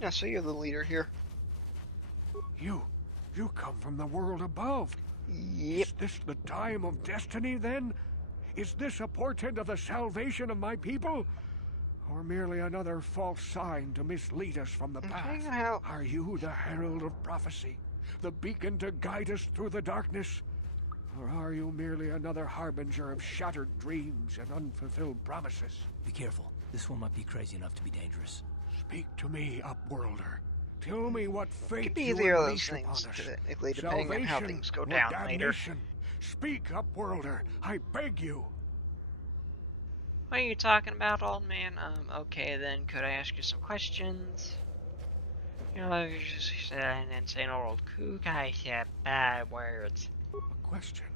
Yeah, so you're the leader here. You come from the world above. Yep. Is this the time of destiny, then? Is this a portent of the salvation of my people? Or merely another false sign to mislead us from the Okay, path? how? Are you the herald of prophecy? The beacon to guide us through the darkness? Or are you merely another harbinger of shattered dreams and unfulfilled promises? Be careful. This one might be crazy enough to be dangerous. Speak to me, Upworlder. Tell me what It could fate be you either of those unleash upon things, us. technically, depending on how Salvation things go or down later. damnation? Speak, Upworlder. I beg you. What are you talking about, old man? Okay, then, could I ask you some questions? You know, you just said an insane old kook. I said bad words. A question.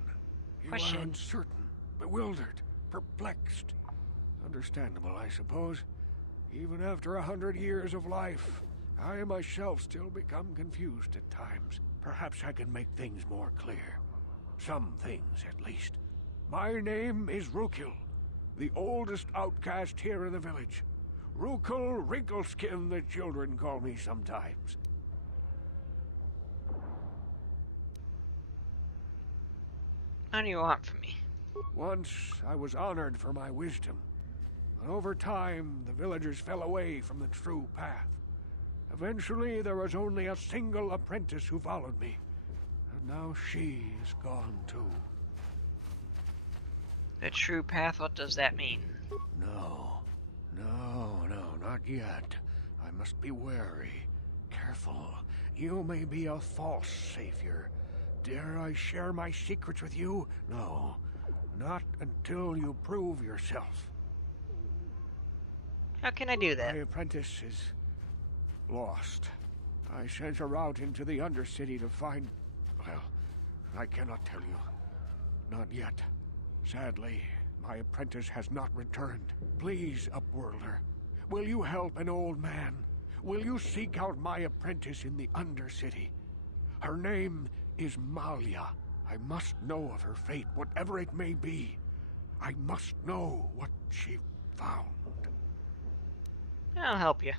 You Question. are uncertain, bewildered, perplexed. Understandable, I suppose. Even after 100 years of life, I myself still become confused at times. Perhaps I can make things more clear. Some things, at least. My name is Rukil, the oldest outcast here in the village. Rukil Wrinkleskin, the children call me sometimes. What do you want from me? Once I was honored for my wisdom, but over time the villagers fell away from the true path. Eventually there was only a single apprentice who followed me, and now she is gone too. The true path, what does that mean? No, not yet. I must be wary, careful. You may be a false savior. Dare I share my secrets with you? No, not until you prove yourself. How can I do that? My apprentice is lost. I sent her out into the Undercity to find... Well, I cannot tell you. Not yet. Sadly, my apprentice has not returned. Please, Upworlder, will you help an old man? Will you seek out my apprentice in the Undercity? Her name is Malia. I must know of her fate, whatever it may be. I must know what she found. I'll help you.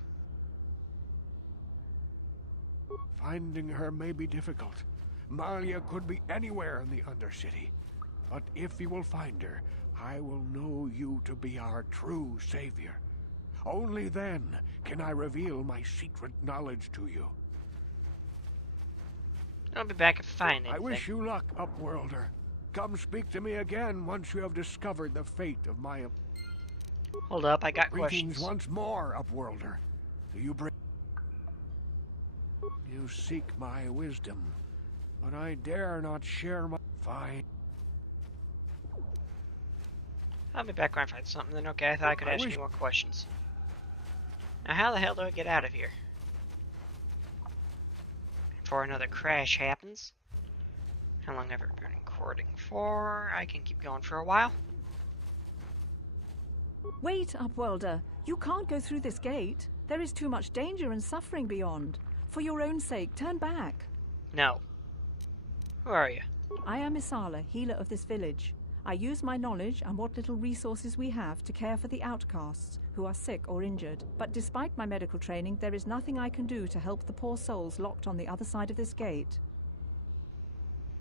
Finding her may be difficult. Malia could be anywhere in the Undercity. But if you will find her, I will know you to be our true savior. Only then can I reveal my secret knowledge to you. I'll be back if I find anything. I wish you luck, Upworlder. Come speak to me again once you have discovered the fate of my... Hold up, I got Greetings questions. once more, Upworlder. Do you bring... You seek my wisdom, but I dare not share my... Fine. I'll be back when I find something then. Okay, I thought I could ask you more questions. Now how the hell do I get out of here? Before another crash happens. How long have I been recording for? I can keep going for a while. Wait, Upworlder. You can't go through this gate. There is too much danger and suffering beyond. For your own sake, turn back. No. Who are you? I am Isala, healer of this village. I use my knowledge and what little resources we have to care for the outcasts who are sick or injured. But despite my medical training, there is nothing I can do to help the poor souls locked on the other side of this gate.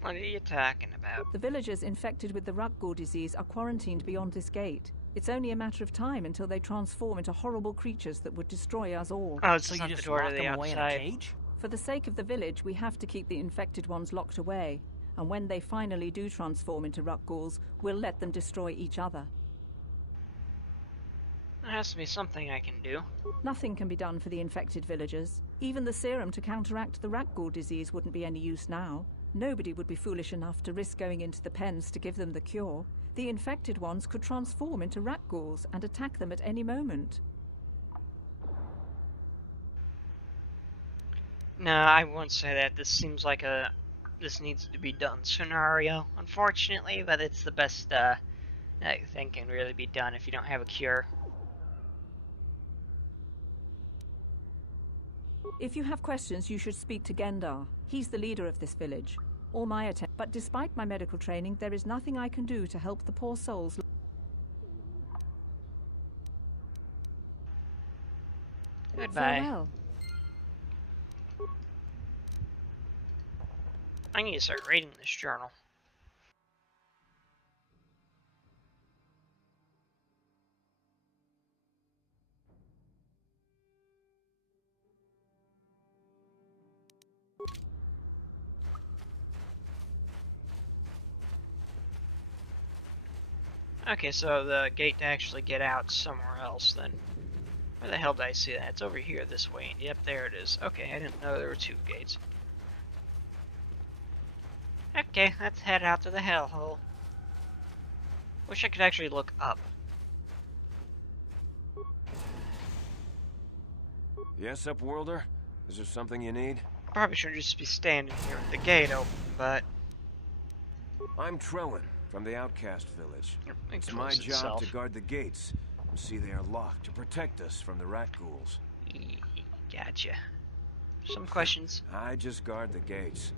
What are you talking about? The villagers infected with the Rutgor disease are quarantined beyond this gate. It's only a matter of time until they transform into horrible creatures that would destroy us all. Oh, it's So not you the just door lock to the them away in a outside. cage? For the sake of the village, we have to keep the infected ones locked away. And when they finally do transform into Rutgors, we'll let them destroy each other. There has to be something I can do. Nothing can be done for the infected villagers. Even the serum to counteract the Rutgor disease wouldn't be any use now. Nobody would be foolish enough to risk going into the pens to give them the cure. The infected ones could transform into Rutgors and attack them at any moment. No, I won't say that. This seems like a this needs to be done scenario, unfortunately, but it's the best thing can really be done if you don't have a cure. If you have questions, you should speak to Gendar. He's the leader of this village. All my attempt. But despite my medical training, there is nothing I can do to help the poor souls. Goodbye. Farewell. I need to start reading this journal. Okay, so the gate to actually get out somewhere else then. Where the hell did I see that? It's over here this way. Yep, there it is. Okay, I didn't know there were 2 gates. Okay, let's head out to the hellhole. Wish I could actually look up. Yes, Upworlder? Is there something you need? Probably should just be standing here with the gate open, but I'm Trellin, from the Outcast Village. it It's my closes job itself. to guard the gates and see they are locked to protect us from the rat ghouls. Gotcha. Some questions? I just guard the gates.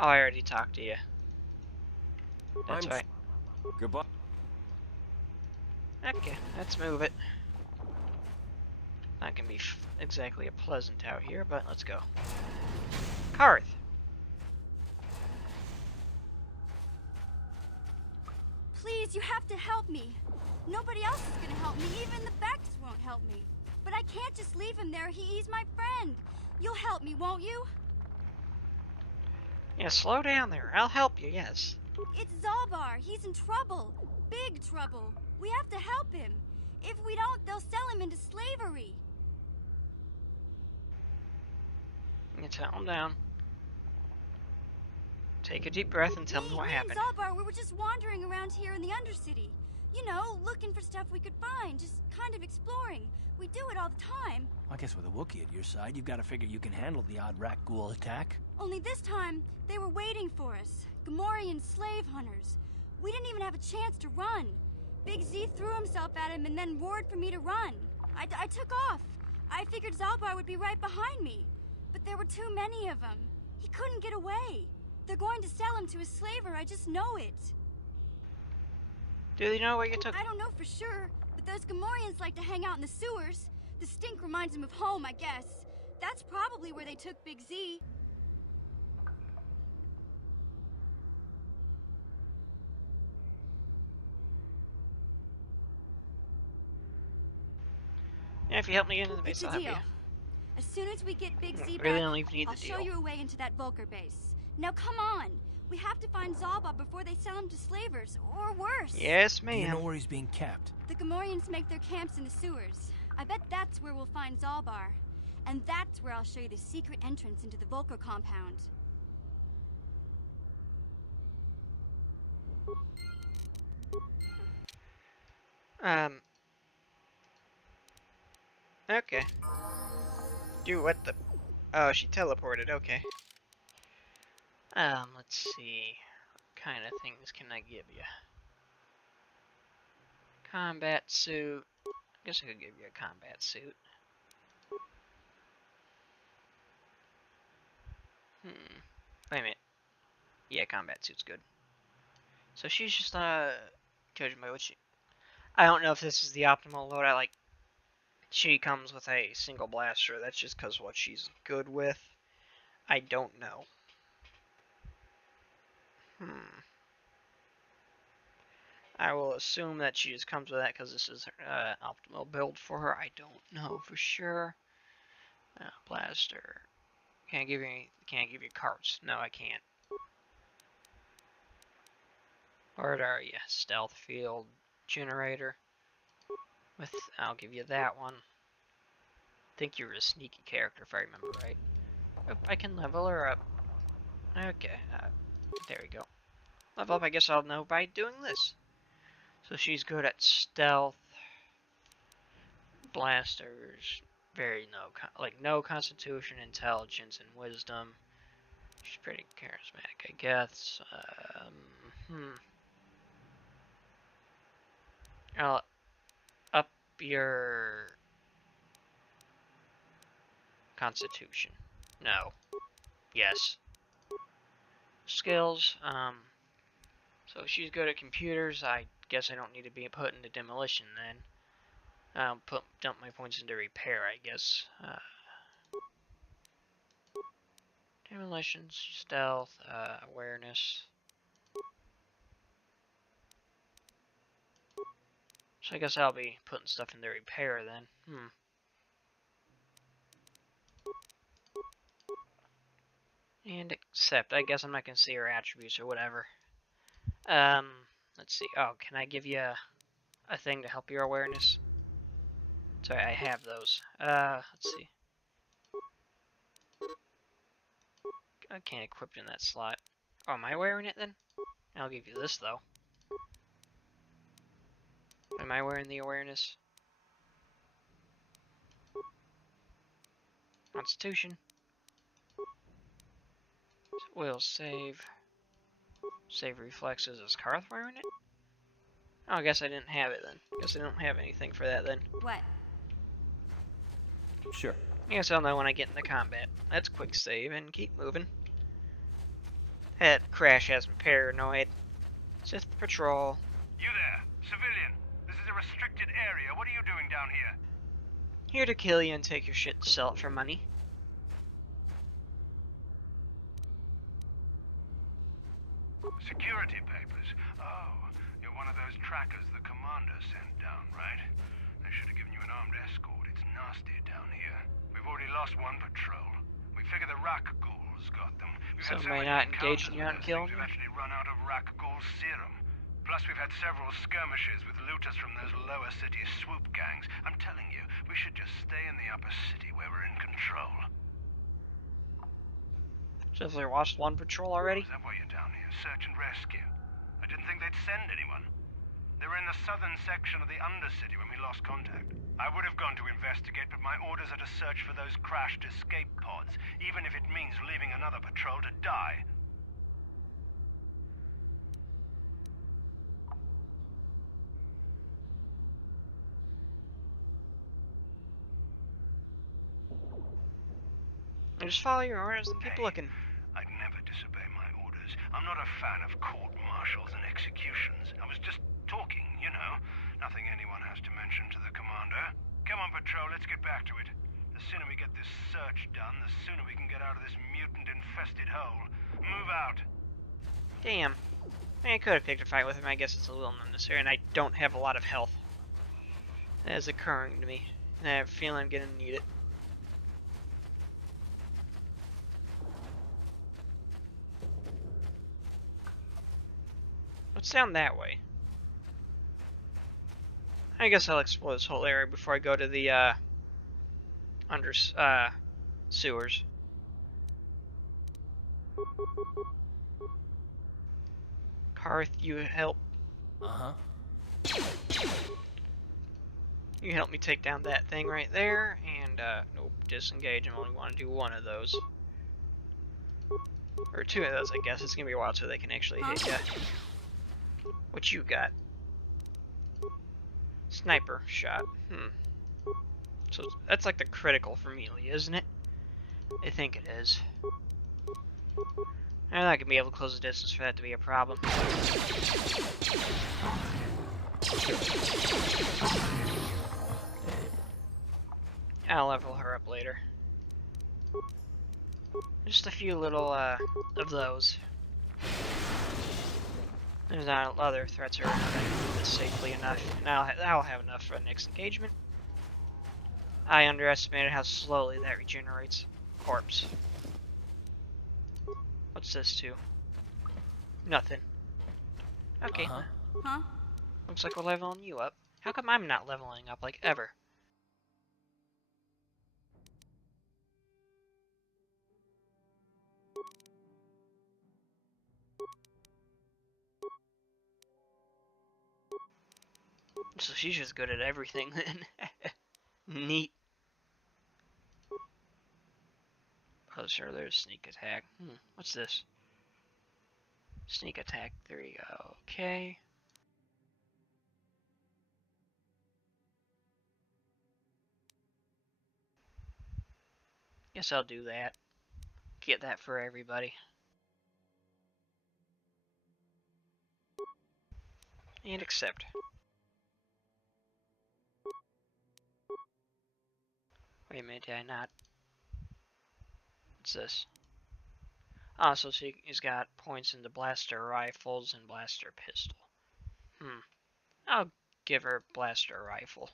Oh, I already talked to you. That's right. Goodbye. Okay, let's move it. Not gonna be exactly a pleasant out here, but let's go. Karth. Please, you have to help me. Nobody else is gonna help me. Even the Becks won't help me. But I can't just leave him there. He's my friend. You'll help me, won't you? Yeah, slow down there. I'll help you, yes. It's Zalbar. He's in trouble. Big trouble. We have to help him. If we don't, they'll sell him into slavery. You calm down. Take a deep breath and tell me what happened. Me and Zalbar, we were just wandering around here in the Undercity. You know, looking for stuff we could find, just kind of exploring. We do it all the time. I guess with a Wookiee at your side, you've got to figure you can handle the odd rat ghoul attack. Only this time, they were waiting for us. Gamorrean slave hunters. We didn't even have a chance to run. Big Z threw himself at him and then roared for me to run. I took off. I figured Zalbar would be right behind me. But there were too many of them. He couldn't get away. They're going to sell him to a slaver, I just know it. Do they know what you took? I don't know for sure, but those Gamorreans like to hang out in the sewers. The stink reminds them of home, I guess. That's probably where they took Big Z. Yeah, if you help me get into the It's base, a I'll help deal. you. As soon as we get Big Z Really back, don't even need I'll the show deal. you a way into that Vulcar base. Now come on! We have to find Zalba before they sell him to slavers, or worse. Yes, Do you know ma'am. where he's being kept? The Gamorreans make their camps in the sewers. I bet that's where we'll find Zalbar. And that's where I'll show you the secret entrance into the Vulcar compound. Okay. Do what the... Oh, she teleported, okay. Let's see. What kind of things can I give you? Combat suit. I guess I could give you a combat suit. Wait a minute. Yeah, combat suit's good. So she's just, judging by what she... I don't know if this is the optimal load. She comes with a single blaster. That's just because what she's good with. I don't know. I will assume that she just comes with that because this is her optimal build for her. I don't know for sure. Blaster. Can't give you carts. No, I can't. Where are you? Stealth field generator. I'll give you that one. I think you're a sneaky character if I remember right. Oh, I can level her up. Okay, there we go. Level up, I guess I'll know by doing this. So she's good at stealth, blasters, no constitution, intelligence, and wisdom. She's pretty charismatic, I guess. I'll up your constitution. No. Yes. Skills. So she's good at computers. I guess I don't need to be put into demolition then. I'll dump my points into repair, I guess. Demolitions, stealth, awareness. So I guess I'll be putting stuff in the repair then. And accept. I guess I'm not gonna see her attributes or whatever. Let's see. Oh, can I give you a thing to help your awareness? Sorry, I have those. Let's see. I can't equip in that slot. Oh, am I wearing it then? I'll give you this though. Am I wearing the awareness? Constitution. Will save. Save reflexes. Is Karth wearing it? Oh, I guess I didn't have it then. Guess I don't have anything for that then. What? Sure. I guess I'll know when I get into combat. Let's quick save and keep moving. That crash has me paranoid. Just patrol. You there, civilian. This is a restricted area. What are you doing down here? Here to kill you and take your shit and sell it for money. Security papers. Oh, you're one of those trackers the commander sent down, right? They should have given you an armed escort. It's nasty down here. We've already lost one patrol. We figure the Rak ghouls got them. We've So had am I many not encounters engaging you with on those killing things, me? we've actually run out of Rak ghoul serum. Plus, we've had several skirmishes with looters from those lower city swoop gangs. I'm telling you, we should just stay in the upper city where we're in control. So if they watched one patrol already? Is that why you're down here? Search and rescue? I didn't think they'd send anyone. They were in the southern section of the Undercity when we lost contact. I would have gone to investigate, but my orders are to search for those crashed escape pods, even if it means leaving another patrol to die. And just follow your orders and keep looking. I'd never disobey my orders. I'm not a fan of court-martials and executions. I was just talking, you know. Nothing anyone has to mention to the commander. Come on, patrol, let's get back to it. The sooner we get this search done, the sooner we can get out of this mutant-infested hole. Move out. Damn. I could have picked a fight with him. I guess it's a little unnecessary, and I don't have a lot of health. That is occurring to me. And I have a feeling I'm gonna need it. What's down that way? I guess I'll explore this whole area before I go to the sewers. Karth, you help. Uh-huh. You help me take down that thing right there, and nope, disengage. I only want to do one of those. Or two of those, I guess. It's gonna be a while till they can actually hit ya. What you got? Sniper shot. So that's like the critical for melee, isn't it? I think it is. I'm not gonna be able to close the distance for that to be a problem. I'll level her up later. Just a few little of those. There's not other threats or anything that's safely enough, and I'll have enough for the next engagement. I underestimated how slowly that regenerates. Corpse. What's this to? Nothing. Okay. Huh? Looks like we're leveling you up. How come I'm not leveling up like ever? So she's just good at everything then. Neat. Oh, sure, there's sneak attack. What's this? Sneak attack. There you go. Okay. Guess I'll do that. Get that for everybody. And accept. Wait a minute, did I not? What's this? Also, he's got points in the blaster rifles and blaster pistol. I'll give her blaster rifle.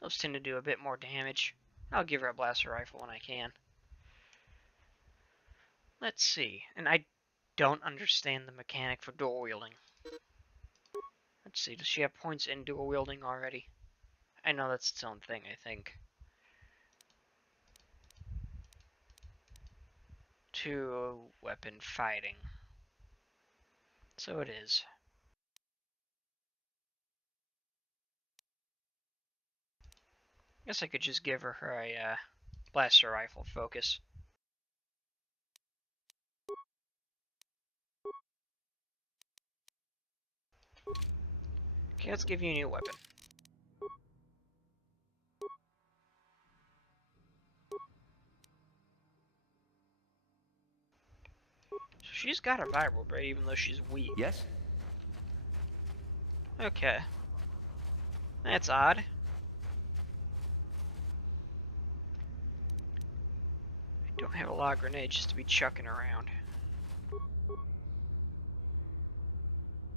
Those tend to do a bit more damage. I'll give her a blaster rifle when I can. Let's see. And I don't understand the mechanic for dual wielding. Let's see. Does she have points in dual wielding already? I know that's its own thing, I think. 2 weapon fighting. So it is. Guess I could just give her a blaster rifle focus. Okay, let's give you a new weapon. So she's got a vibro blade even though she's weak. Yes? Okay. That's odd. I don't have a lot of grenades just to be chucking around.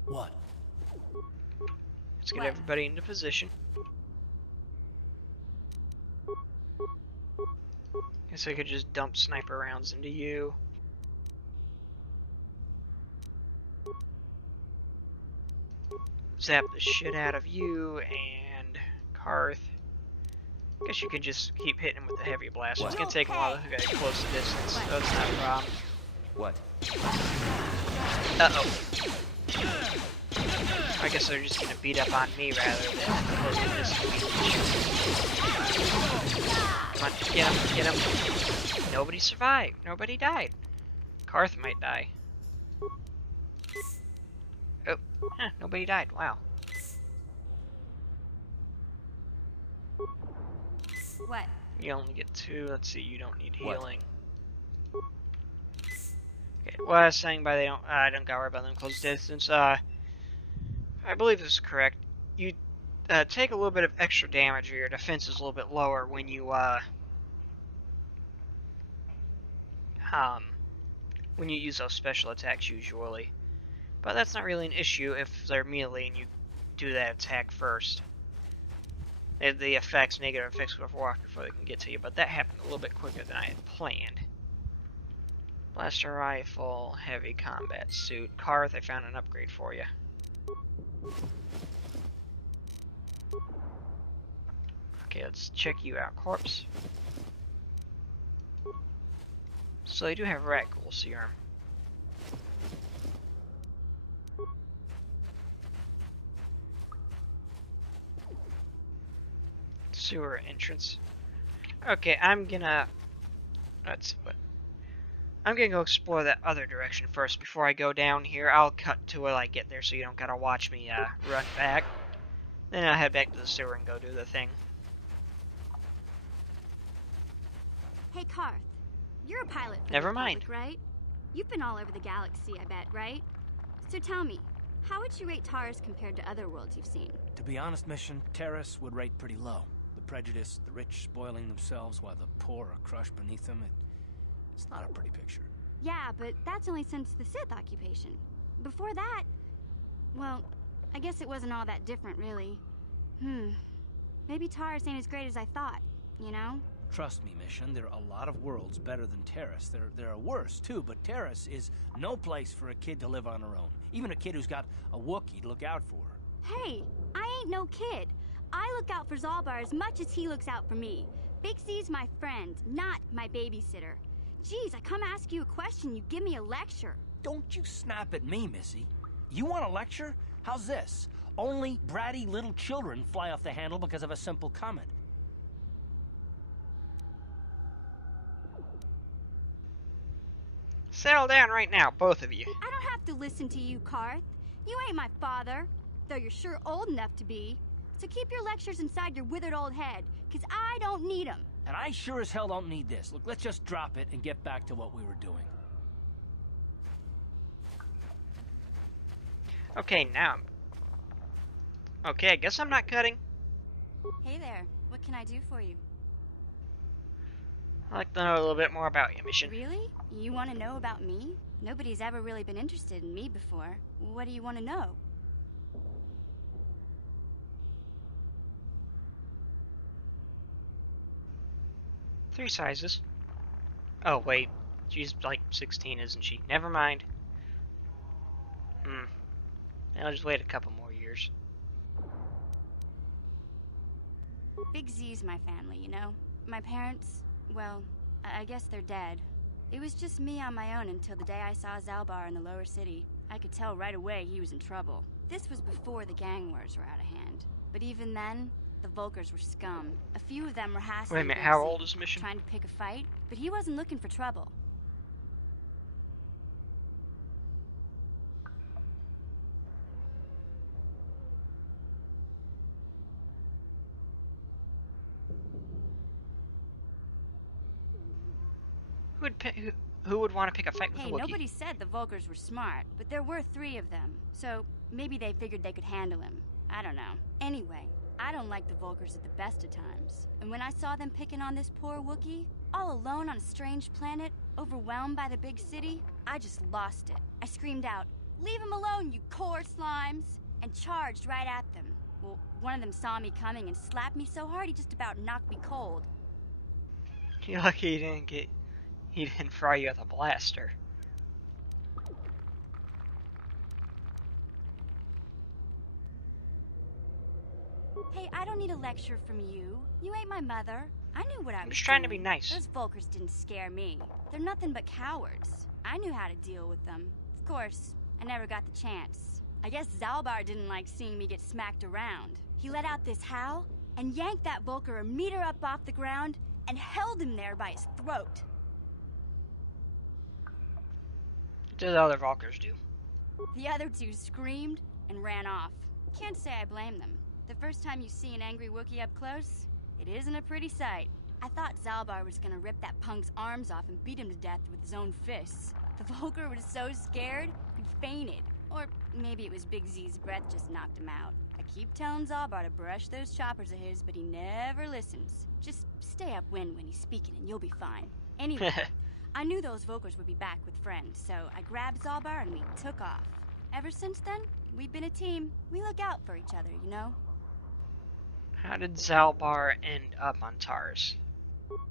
What? Let's get everybody into position. Guess I could just dump sniper rounds into you. Zap the shit out of you and Karth. Guess you can just keep hitting him with the heavy blast. It's gonna take a while to get close to distance, so it's not a problem. What? Uh-oh. I guess they're just gonna beat up on me rather than close to distance. Come on, get him, get him. Nobody survived. Nobody died. Karth might die. Oh, nobody died. Wow. What? You only get 2. Let's see, you don't need What? healing. Okay, what I was saying by I don't gotta worry about them close distance. I believe this is correct. You take a little bit of extra damage, or your defense is a little bit lower when you use those special attacks usually. But that's not really an issue if they're melee and you do that attack first. The effects, negative effects, will walk before they can get to you, but that happened a little bit quicker than I had planned. Blaster rifle, heavy combat suit. Karth, I found an upgrade for you. Okay, let's check you out, corpse. So they do have rat ghoul serum. Sewer entrance. Okay, I'm gonna go explore that other direction first before I go down here. I'll cut to when I get there so you don't gotta watch me run back. Then I'll head back to the sewer and go do the thing. Hey, Karth. You're a pilot for Never the mind. Republic, right? You've been all over the galaxy, I bet, right? So tell me, how would you rate Taurus compared to other worlds you've seen? To be honest, Mission, Terrace would rate pretty low. The prejudice, the rich spoiling themselves while the poor are crushed beneath them, it's not a pretty picture. Yeah, but that's only since the Sith occupation. Before that, well, I guess it wasn't all that different, really. Maybe Taurus ain't as great as I thought, you know? Trust me, Mission, there are a lot of worlds better than Terrace. There are worse, too, but Terrace is no place for a kid to live on her own. Even a kid who's got a Wookiee to look out for her. Hey, I ain't no kid. I look out for Zalbar as much as he looks out for me. Big Z's my friend, not my babysitter. Geez, I come ask you a question, you give me a lecture. Don't you snap at me, Missy. You want a lecture? How's this? Only bratty little children fly off the handle because of a simple comment. Settle down right now, both of you. I don't have to listen to you, Karth. You ain't my father, though you're sure old enough to be. So keep your lectures inside your withered old head, 'cause I don't need 'em. And I sure as hell don't need this. Look, let's just drop it and get back to what we were doing. Okay, now okay, I guess I'm not cutting. Hey there, what can I do for you? I'd like to know a little bit more about your mission. Really? You want to know about me? Nobody's ever really been interested in me before. What do you want to know? Three sizes. Oh, wait. She's like 16, isn't she? Never mind. I'll just wait a couple more years. Big Z's my family, you know? My parents, well, I guess they're dead. It was just me on my own until the day I saw Zalbar in the lower city. I could tell right away he was in trouble. This was before the gang wars were out of hand. But even then, the Volkers were scum. A few of them were hassling Wait a minute, Big how Z, old is Mission? trying to pick a fight, but he wasn't looking for trouble. Who would want to pick a fight with Hey, a Wookiee? nobody said the Volkers were smart, but there were 3 of them, so maybe they figured they could handle him. I don't know. Anyway, I don't like the Volkers at the best of times. And when I saw them picking on this poor Wookiee, all alone on a strange planet, overwhelmed by the big city, I just lost it. I screamed out, "Leave him alone, you core slimes!" and charged right at them. Well, one of them saw me coming and slapped me so hard he just about knocked me cold. You're lucky he didn't fry you with a blaster. Hey, I don't need a lecture from you. You ain't my mother. I knew what I was I'm just trying to be doing. nice. Those Volkers didn't scare me. They're nothing but cowards. I knew how to deal with them. Of course, I never got the chance. I guess Zalbar didn't like seeing me get smacked around. He let out this howl and yanked that Volker a meter up off the ground and held him there by his throat. What do the other Valkers do? The other 2 screamed and ran off. Can't say I blame them. The first time you see an angry Wookiee up close, it isn't a pretty sight. I thought Zalbar was gonna rip that punk's arms off and beat him to death with his own fists. The Volker was so scared, he fainted. Or maybe it was Big Z's breath just knocked him out. I keep telling Zalbar to brush those choppers of his, but he never listens. Just stay upwind when he's speaking and you'll be fine. Anyway, I knew those Volkers would be back with friends, so I grabbed Zalbar and we took off. Ever since then, we've been a team. We look out for each other, you know? How did Zalbar end up on Tars?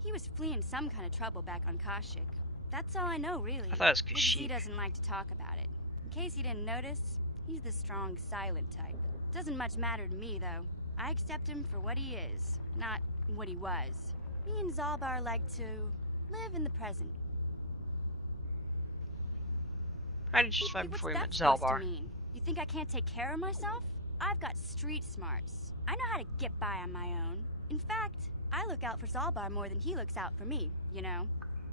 He was fleeing some kind of trouble back on Kashyyyk. That's all I know, really. I thought it was Big Z Kashyyyk. doesn't like to talk about it. In case you didn't notice, he's the strong, silent type. Doesn't much matter to me, though. I accept him for what he is, not what he was. Me and Zalbar like to live in the present. How did you survive Hey, what's before you met that supposed to Zalbar? mean? You think I can't take care of myself? I've got street smarts. I know how to get by on my own. In fact, I look out for Zalbar more than he looks out for me, you know?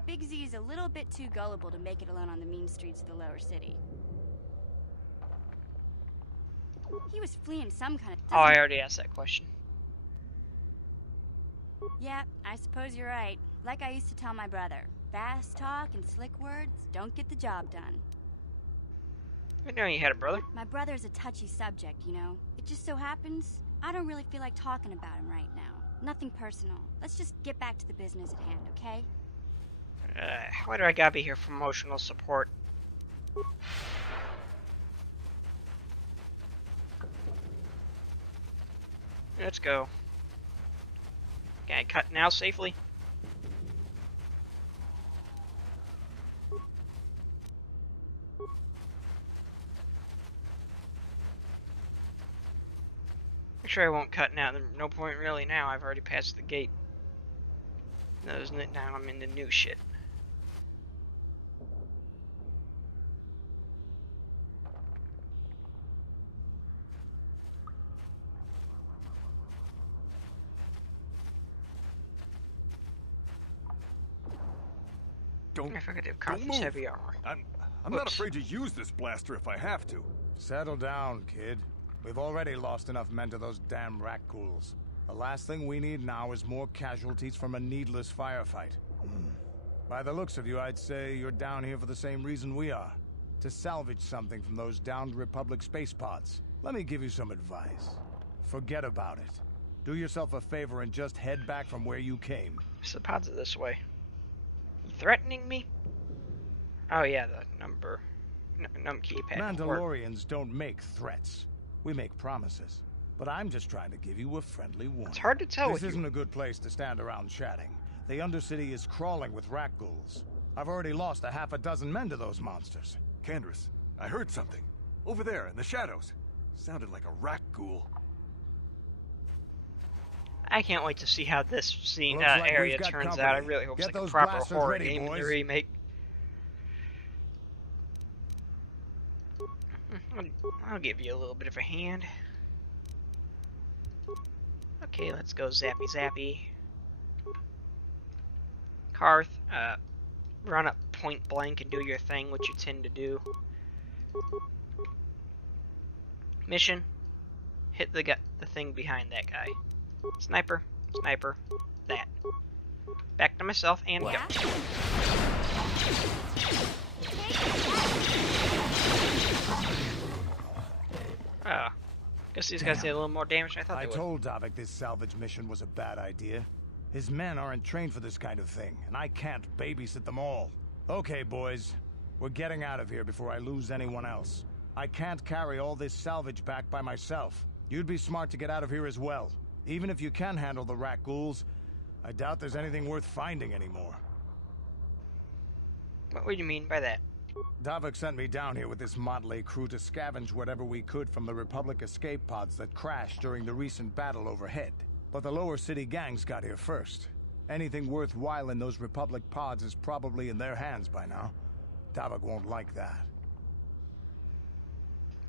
Big Z's a little bit too gullible to make it alone on the mean streets of the lower city. He was fleeing some kind of... Oh, I already asked that question. Yeah, I suppose you're right. Like I used to tell my brother, fast talk and slick words don't get the job done. I didn't know you had a brother. My brother's a touchy subject, you know? It just so happens I don't really feel like talking about him right now. Nothing personal. Let's just get back to the business at hand, okay? Why do I gotta be here for emotional support? Let's go. Can I cut now safely? Make sure I won't cut now. There's no point really now. I've already passed the gate. No, isn't it? Now I'm in the new shit. Don't I forgot to have Carthage move. heavy armor. I'm not Whoops. afraid to use this blaster if I have to. Settle down, kid. We've already lost enough men to those damn rat ghouls. The last thing we need now is more casualties from a needless firefight. By the looks of you, I'd say you're down here for the same reason we are. To salvage something from those downed Republic space pods. Let me give you some advice. Forget about it. Do yourself a favor and just head back from where you came. So the pods are this way. You threatening me? Oh yeah, the number, num keypad. Or Mandalorians don't make threats. We make promises. But I'm just trying to give you a friendly warning. it's hard to tell This with isn't you. a good place to stand around chatting. The Undercity is crawling with rat ghouls. I've already lost a half a dozen men to those monsters. Candace, I heard something. Over there, in the shadows. Sounded like a rat ghoul. I can't wait to see how this scene Looks like area we've got turns company. out. I really hope it's Get like a those proper blasters horror ready, game in the boys. remake. I'll give you a little bit of a hand. Okay, let's go zappy zappy. Karth, run up point blank and do your thing, which you tend to do. Mission, hit the thing behind that guy. Sniper, sniper, that. Back to myself and go. Oh, guess these guys did a little more damage than I thought I they would. told Davik this salvage mission was a bad idea. His men aren't trained for this kind of thing, and I can't babysit them all. Okay, boys. We're getting out of here before I lose anyone else. I can't carry all this salvage back by myself. You'd be smart to get out of here as well. Even if you can handle the rat ghouls, I doubt there's anything worth finding anymore. What would you mean by that? Davik sent me down here with this motley crew to scavenge whatever we could from the Republic escape pods that crashed during the recent battle overhead. But the lower city gangs got here first. Anything worthwhile in those Republic pods is probably in their hands by now. Davik won't like that.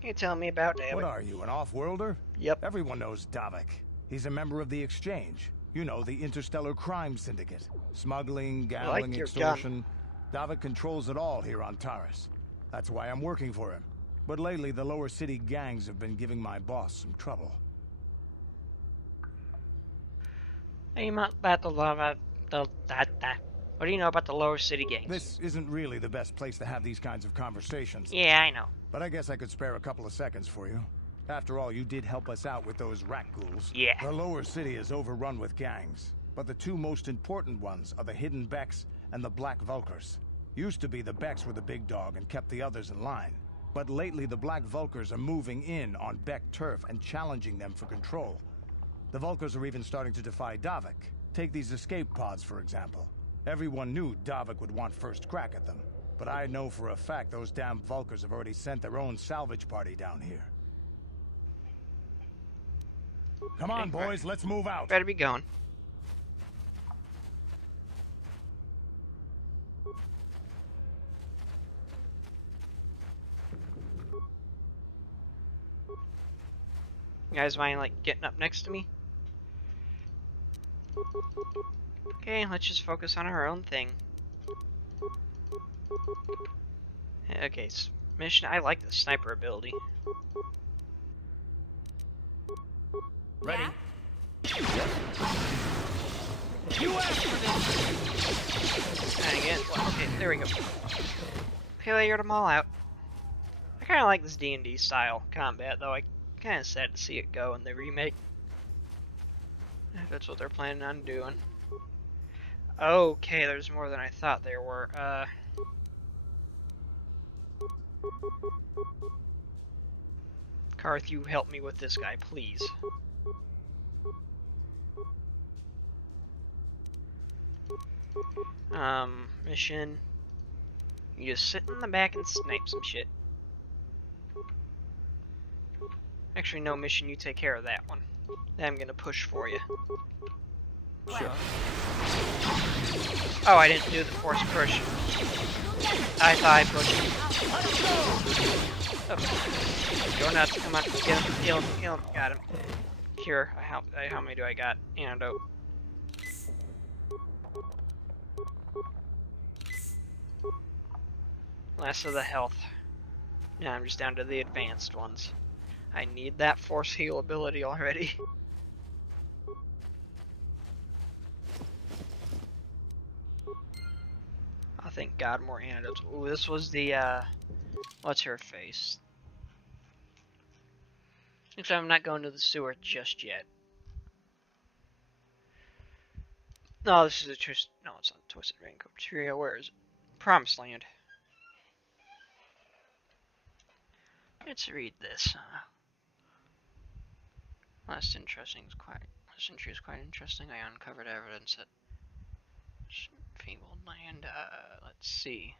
Can you tell me about that? What are you, an off-worlder? Yep. Everyone knows Davik. He's a member of the Exchange. You know, the interstellar crime syndicate. Smuggling, gambling, your extortion. Davik controls it all here on Taris. That's why I'm working for him. But lately, the lower city gangs have been giving my boss some trouble. What do you know about the lower city gangs? This isn't really the best place to have these kinds of conversations. Yeah, I know. But I guess I could spare a couple of seconds for you. After all, you did help us out with those rat ghouls. Yeah. The lower city is overrun with gangs. But the two most important ones are the Hidden Becks and the Black Vulkars. Used to be the Becks were the big dog and kept the others in line. But lately the Black Vulkars are moving in on Beck turf and challenging them for control. The Vulkars are even starting to defy Davik. Take these escape pods, for example. Everyone knew Davik would want first crack at them. But I know for a fact those damn Vulkars have already sent their own salvage party down here. Come on, boys, let's move out. Better be going. You guys mind, like, getting up next to me? Okay, let's just focus on our own thing. Okay, mission. I like the sniper ability. Ready? You asked for this! And again, okay, there we go. Okay, layered them all out. I kind of like this D&D style combat, though. I kind of sad to see it go in the remake. If that's what they're planning on doing. Okay, there's more than I thought there were. Karth, you help me with this guy, please. Mission. You just sit in the back and snipe some shit. Actually, no, mission, you take care of that one. Then I'm gonna push for you. Sure. Oh, I didn't do the force push. I thought I pushed. Oh. Go nuts, come on, kill him, kill him, kill him. Got him. Here, how many do I got? Antidote. Less of the health. Now I'm just down to the advanced ones. I need that force heal ability already. Oh, thank God, more antidotes. Ooh, this was the, what's her face? Except I'm not going to the sewer just yet. No, this is a twist. No, it's not Twisted Raincoat. Where is it? Promised Land. Let's read this. Last entry is quite interesting. I uncovered evidence that fabled land. Let's see.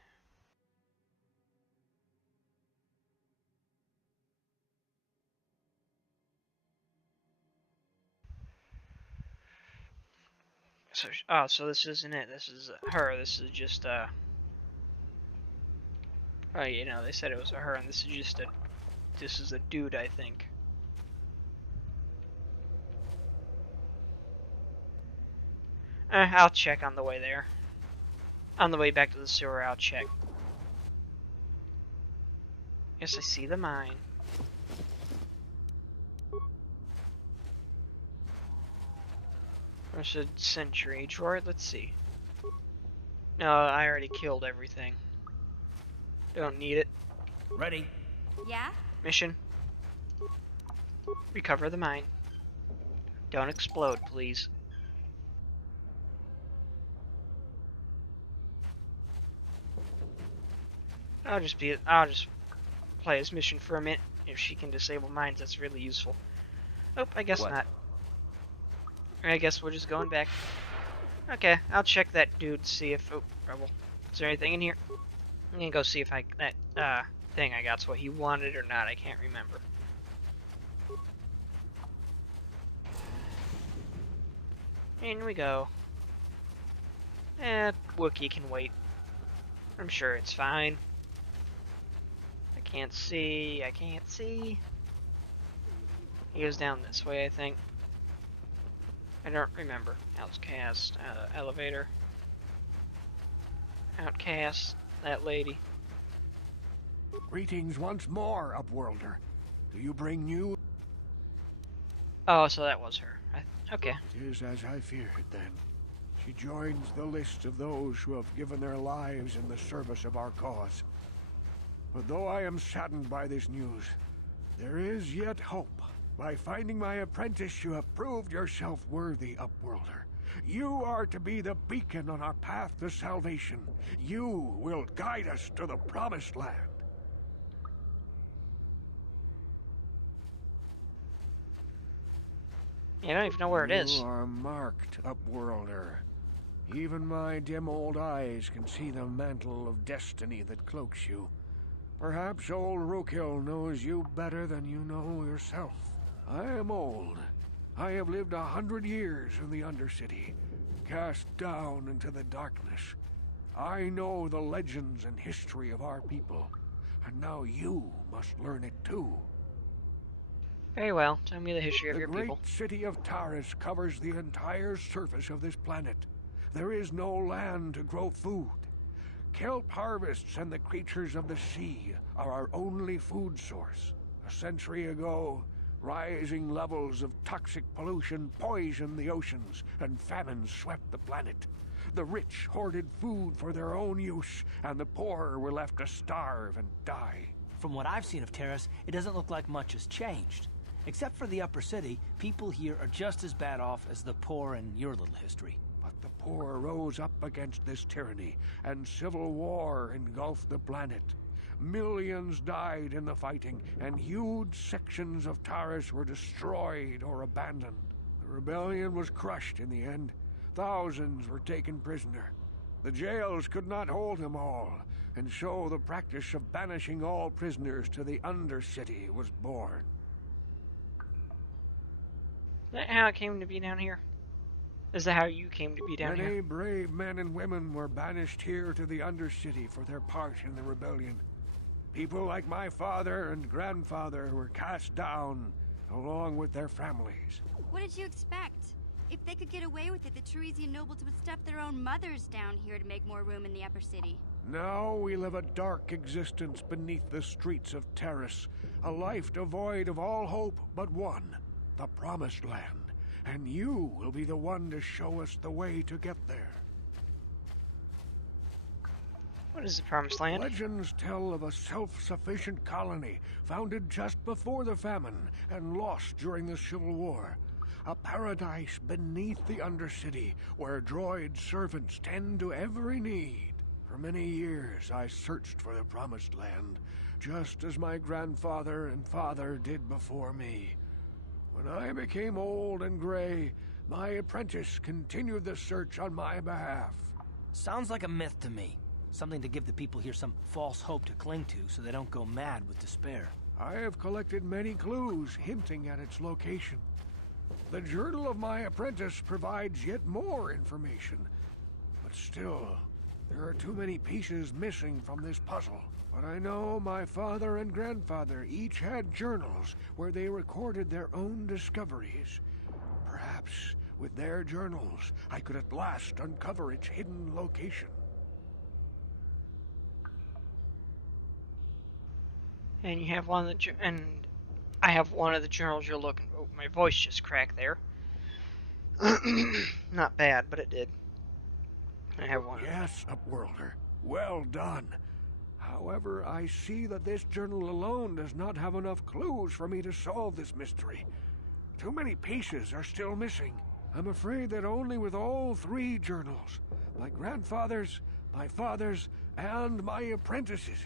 So, so this isn't it. This is her. This is just oh, you know, they said it was a her, and this is just a. This is a dude, I think. I'll check on the way there. On the way back to the sewer, I'll check. Yes, I see the mine. There's a sentry droid. Let's see. No, I already killed everything. Don't need it. Ready? Yeah? Mission. Recover the mine. Don't explode, please. I'll just play this mission for a minute. If she can disable mines, that's really useful. Oh, I guess not. I guess we're just going back. Okay, I'll check that dude, see if... Oh, rebel. Is there anything in here? I'm gonna go see if that thing I got's what he wanted or not. I can't remember. In we go. Wookiee can wait. I'm sure it's fine. I can't see. He goes down this way, I think. I don't remember. Outcast, elevator. Outcast, that lady. Greetings once more, Upworlder. Do you bring news? Oh, so that was her. Okay. It is as I feared, then. She joins the list of those who have given their lives in the service of our cause. But though I am saddened by this news, there is yet hope. By finding my apprentice, you have proved yourself worthy, Upworlder. You are to be the beacon on our path to salvation. You will guide us to the promised land. I don't even know where it is. You are marked, Upworlder. Even my dim old eyes can see the mantle of destiny that cloaks you. Perhaps old Rookhill knows you better than you know yourself. I am old. I have lived 100 years in the Undercity, cast down into the darkness. I know the legends and history of our people, and now you must learn it too. Very well. Tell me the history of your people. The great city of Taris covers the entire surface of this planet. There is no land to grow food. Kelp harvests and the creatures of the sea are our only food source. A century ago, rising levels of toxic pollution poisoned the oceans, and famine swept the planet. The rich hoarded food for their own use, and the poor were left to starve and die. From what I've seen of Terrace, it doesn't look like much has changed. Except for the upper city, people here are just as bad off as the poor in your little history. But the poor rose up against this tyranny, and civil war engulfed the planet. Millions died in the fighting, and huge sections of Taris were destroyed or abandoned. The rebellion was crushed in the end. Thousands were taken prisoner. The jails could not hold them all, and so the practice of banishing all prisoners to the Undercity was born. Is that how it came to be down here? Is that how you came to be down Many here? brave men and women were banished here to the Undercity for their part in the rebellion. People like my father and grandfather were cast down, along with their families. What did you expect? If they could get away with it, the Teresian nobles would stuff their own mothers down here to make more room in the upper city. Now we live a dark existence beneath the streets of Taris, a life devoid of all hope but one, the Promised Land. And you will be the one to show us the way to get there. What is the Promised Land? Legends tell of a self-sufficient colony founded just before the famine and lost during the Civil War. A paradise beneath the Undercity where droid servants tend to every need. For many years I searched for the Promised Land, just as my grandfather and father did before me. When I became old and gray, my apprentice continued the search on my behalf. Sounds like a myth to me. Something to give the people here some false hope to cling to so they don't go mad with despair. I have collected many clues hinting at its location. The journal of my apprentice provides yet more information. But still, there are too many pieces missing from this puzzle. But I know my father and grandfather each had journals where they recorded their own discoveries. Perhaps with their journals, I could at last uncover its hidden location. And you have one of the and I have one of the journals you're looking. Oh, my voice just cracked there. Not bad, but it did. I have one. Yes, Upworlder. Well done. However, I see that this journal alone does not have enough clues for me to solve this mystery. Too many pieces are still missing. I'm afraid that only with all three journals, my grandfather's, my father's, and my apprentice's,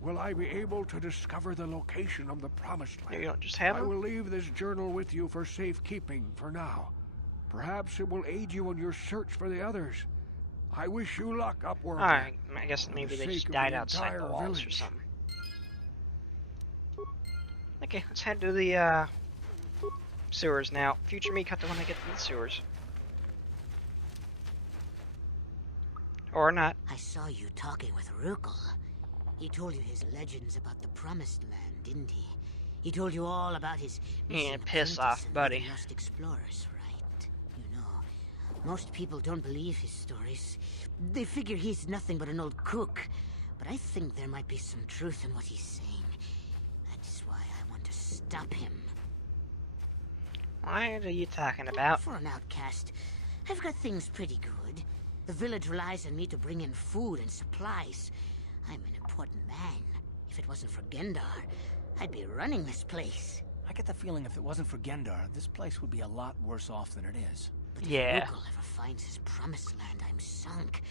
will I be able to discover the location of the Promised Land. You don't just have I them? will leave this journal with you for safekeeping for now. Perhaps it will aid you in your search for the others. I wish you luck, Upworlder. Alright, I guess For maybe the they just sake of died the outside the entire walls or village. something. Okay, let's head to the sewers now. Future me cut to when I get to the sewers. Or not. I saw you talking with Rukel. He told you his legends about the Promised Land, didn't he? He told you all about his Yeah, missing piss apprentice off, and buddy. other lost explorers, right? You know, most people don't believe his stories. They figure he's nothing but an old cook. But I think there might be some truth in what he's saying. That's why I want to stop him. What are you talking about? For an outcast, I've got things pretty good. The village relies on me to bring in food and supplies. I'm an important man. If it wasn't for Gendar, I'd be running this place. I get the feeling if it wasn't for Gendar, this place would be a lot worse off than it is. But if Yeah. Rugal ever finds his Promised Land, I'm sunk.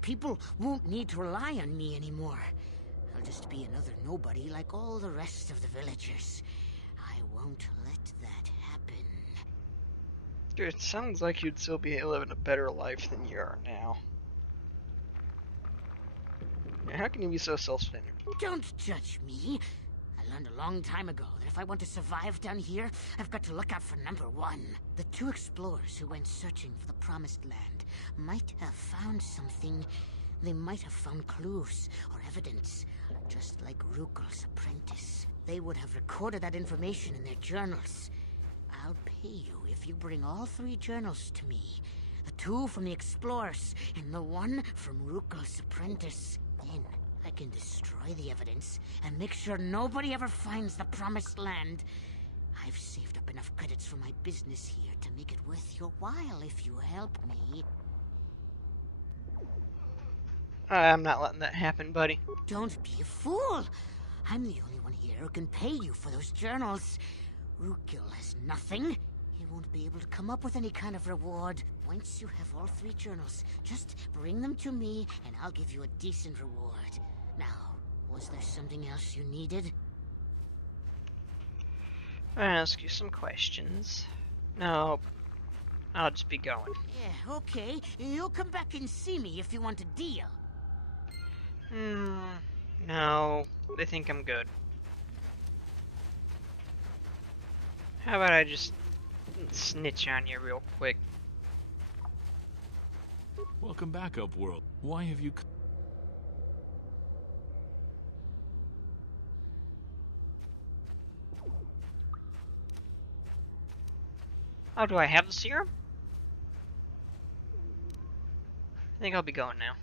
People won't need to rely on me anymore. I'll just be another nobody like all the rest of the villagers. I won't let that happen. Dude, it sounds like you'd still be living a better life than you are now. How can you be so self-centered? Don't judge me. I learned a long time ago that if I want to survive down here, I've got to look out for number one. The two explorers who went searching for the Promised Land might have found something. They might have found clues or evidence, just like Rukel's apprentice. They would have recorded that information in their journals. I'll pay you if you bring all three journals to me. The two from the explorers and the one from Rukel's apprentice. Then I can destroy the evidence and make sure nobody ever finds the Promised Land. I've saved up enough credits for my business here to make it worth your while if you help me. I'm not letting that happen, buddy. Don't be a fool. I'm the only one here who can pay you for those journals. Rukel has nothing. He won't be able to come up with any kind of reward. Once you have all three journals, just bring them to me and I'll give you a decent reward. Now, was there something else you needed? I'll ask you some questions. No, I'll just be going. Yeah, okay. You'll come back and see me if you want a deal. No, they think I'm good. How about I just snitch on you real quick? Welcome back, Upworld. Why have you... Oh, do I have the serum? I think I'll be going now.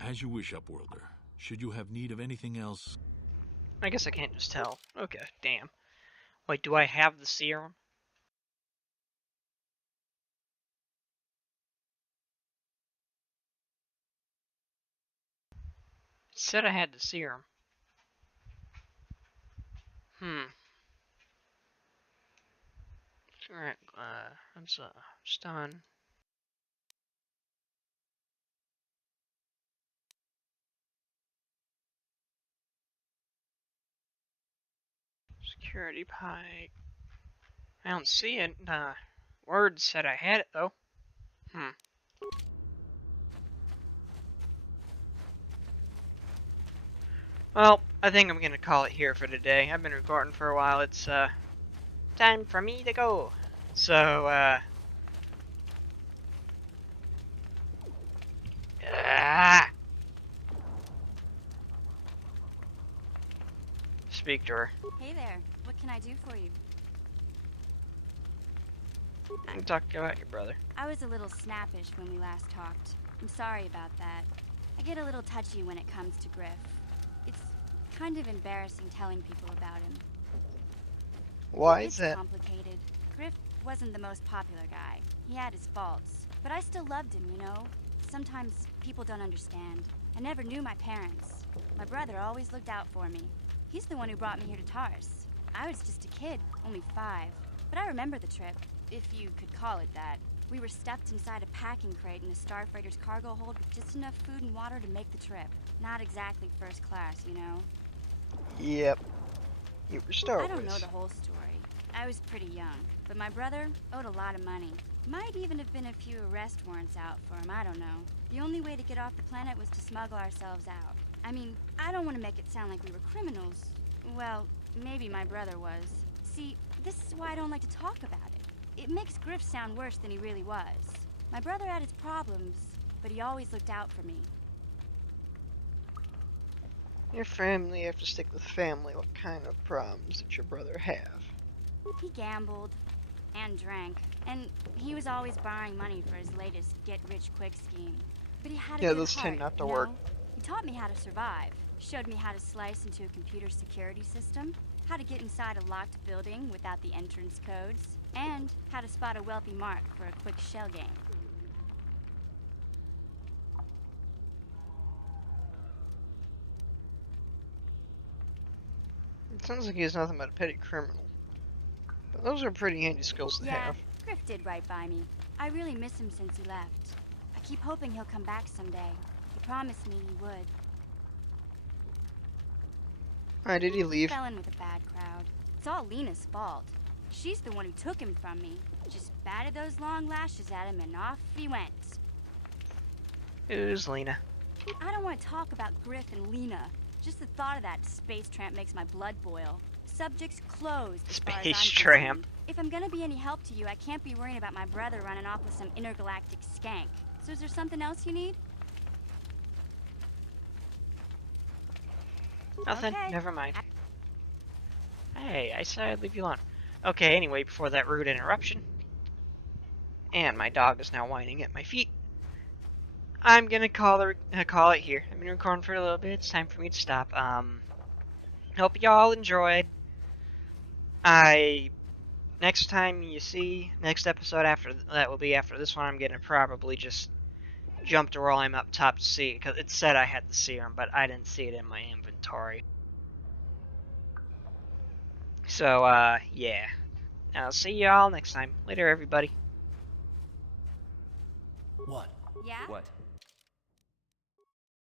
As you wish, Upworlder. Should you have need of anything else... I guess I can't just tell. Okay, damn. Wait, do I have the serum? It said I had the serum. Alright, I'm just done. Security pike. I don't see it. Word said I had it though. Well, I think I'm gonna call it here for today. I've been recording for a while. It's time for me to go. So speak to her. Hey there. What can I do for you? I'm talking about your brother. I was a little snappish when we last talked. I'm sorry about that. I get a little touchy when it comes to Griff. It's kind of embarrassing telling people about him. Why It's is that? complicated. Griff wasn't the most popular guy. He had his faults. But I still loved him, you know? Sometimes people don't understand. I never knew my parents. My brother always looked out for me. He's the one who brought me here to Tars. I was just a kid, only 5. But I remember the trip, if you could call it that. We were stuffed inside a packing crate in a starfreighter's cargo hold with just enough food and water to make the trip. Not exactly first class, you know? Yep. You were Star I don't Wars. know the whole story. I was pretty young, but my brother owed a lot of money. Might even have been a few arrest warrants out for him, I don't know. The only way to get off the planet was to smuggle ourselves out. I mean, I don't want to make it sound like we were criminals. Well, maybe my brother was. See, this is why I don't like to talk about it. It makes Griff sound worse than he really was. My brother had his problems, but he always looked out for me. Your family, you have to stick with family. What kind of problems did your brother have? He gambled and drank, and he was always borrowing money for his latest get-rich-quick scheme. But he had a good those heart, tend not to you work. know? He taught me how to survive, showed me how to slice into a computer security system, how to get inside a locked building without the entrance codes, and how to spot a wealthy mark for a quick shell game. It sounds like he's nothing but a petty criminal. But those are pretty handy skills to Yeah, have. Griff did right by me. I really miss him since he left. I keep hoping he'll come back someday. He promised me he would. Why did he leave? Fell in with a bad crowd. It's all Lena's fault. She's the one who took him from me. Just batted those long lashes at him and off he went. Who's Lena? I don't want to talk about Griff and Lena. Just the thought of that space tramp makes my blood boil. Subject's closed as far as Space I'm tramp. concerned. If I'm gonna be any help to you, I can't be worrying about my brother running off with some intergalactic skank. So is there something else you need? Nothing. Okay. Never mind. Hey, I said I'd leave you alone. Okay, anyway, before that rude interruption, and my dog is now whining at my feet, I'm gonna call it here. I've been recording for a little bit. It's time for me to stop. Hope y'all enjoyed. Next time you see, next episode after that will be after this one. I'm gonna probably just jump to where I'm up top to see it, because it said I had the serum, but I didn't see it in my inventory. So, yeah. I'll see y'all next time. Later, everybody. What? Yeah? What?